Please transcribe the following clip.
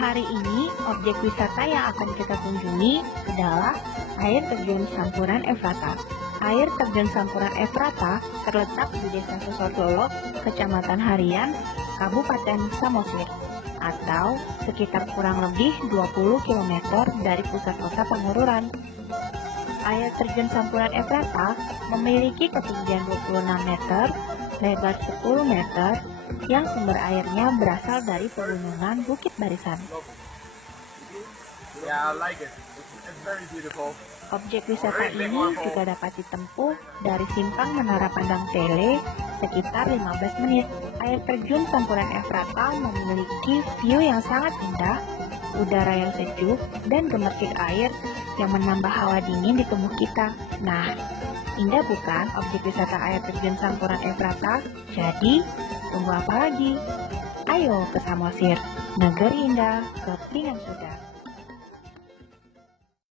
Hari ini, objek wisata yang akan kita kunjungi adalah air terjun Sampuran Efrata. Air terjun Sampuran Efrata terletak di Desa Susololo, Kecamatan Harian, Kabupaten Samosir, atau sekitar kurang lebih 20 km dari pusat kota Pangururan. Air terjun Sampuran Efrata memiliki ketinggian 26 meter, lebar 10 meter, yang sumber airnya berasal dari pegunungan Bukit Barisan. Objek wisata ini juga dapat ditempuh dari simpang Menara Pandang Tele sekitar 15 menit. Air terjun Sampuran Efrata memiliki view yang sangat indah, udara yang sejuk, dan gemercik air yang menambah hawa dingin di tubuh kita. Nah, indah bukan objek wisata air terjun Sampuran Efrata? Jadi, tunggu apa lagi? Ayo ke Samosir, negeri indah, kepingan sudah.